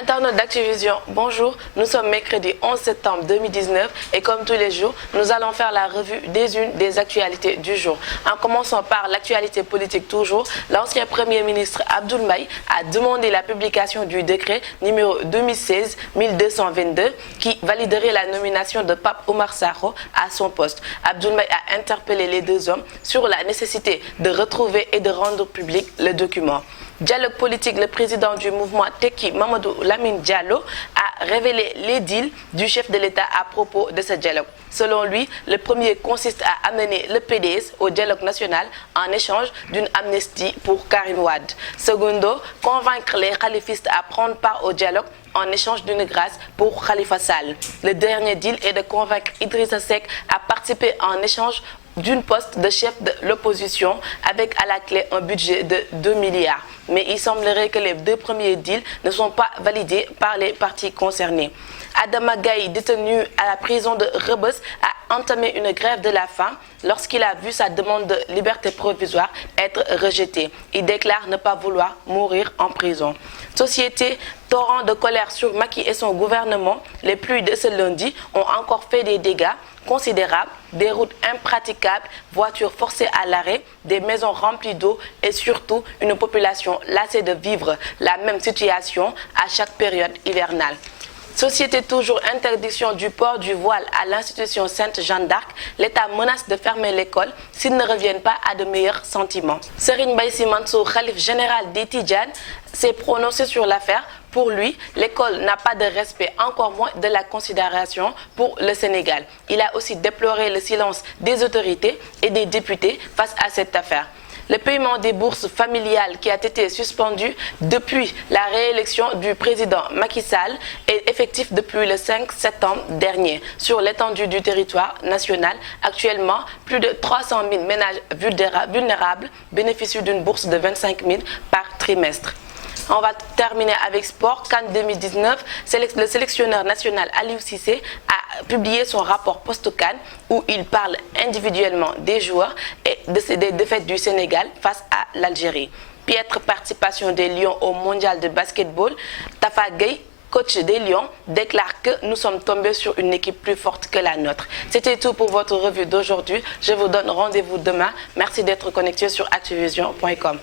Internautes d'Activision, bonjour. Nous sommes mercredi 11 septembre 2019 et comme tous les jours, nous allons faire la revue des actualités du jour. En commençant par l'actualité politique toujours, l'ancien Premier ministre Abdoul Mbaye a demandé la publication du décret numéro 2016-1222 qui validerait la nomination de Pape Oumar Sakho à son poste. Abdoul Mbaye a interpellé les deux hommes sur la nécessité de retrouver et de rendre public le document. Dialogue politique, le président du mouvement Tekki, Mamadou Lamine Diallo, a révélé les deals du chef de l'État à propos de ce dialogue. Selon lui, le premier consiste à amener le PDS au dialogue national en échange d'une amnistie pour Karim Wade. Secondo, convaincre les khalifistes à prendre part au dialogue en échange d'une grâce pour Khalifa Sall. Le dernier deal est de convaincre Idrissa Seck à participer en échange d'une poste de chef de l'opposition avec à la clé un budget de 2 milliards. Mais il semblerait que les deux premiers deals ne sont pas validés par les partis concernés. Adama Gaye, détenu à la prison de Rebeuss, a entamé une grève de la faim lorsqu'il a vu sa demande de liberté provisoire être rejetée. Il déclare ne pas vouloir mourir en prison. Société, torrent de colère sur Macky et son gouvernement, les pluies de ce lundi ont encore fait des dégâts considérables, des routes impraticables, voitures forcées à l'arrêt, des maisons remplies d'eau et surtout une population lassée de vivre la même situation à chaque période hivernale. Société toujours, interdiction du port du voile à l'institution Sainte Jeanne d'Arc. L'État menace de fermer l'école s'ils ne reviennent pas à de meilleurs sentiments. Serigne Mbaye Sy Mansour, khalife général des Tidjanes, s'est prononcé sur l'affaire. Pour lui, l'école n'a pas de respect, encore moins de la considération pour le Sénégal. Il a aussi déploré le silence des autorités et des députés face à cette affaire. Le paiement des bourses familiales qui a été suspendu depuis la réélection du président Macky Sall est effectif depuis le 5 septembre dernier sur l'étendue du territoire national. Actuellement, plus de 300 000 ménages vulnérables bénéficient d'une bourse de 25 000 par trimestre. On va terminer avec sport. CAN 2019, le sélectionneur national Aliou Cissé a publié son rapport post-CAN où il parle individuellement des joueurs et des défaites du Sénégal face à l'Algérie. Piètre participation des Lions au mondial de basketball, Tafa Gueye, coach des Lions, déclare que nous sommes tombés sur une équipe plus forte que la nôtre. C'était tout pour votre revue d'aujourd'hui. Je vous donne rendez-vous demain. Merci d'être connecté sur activision.com.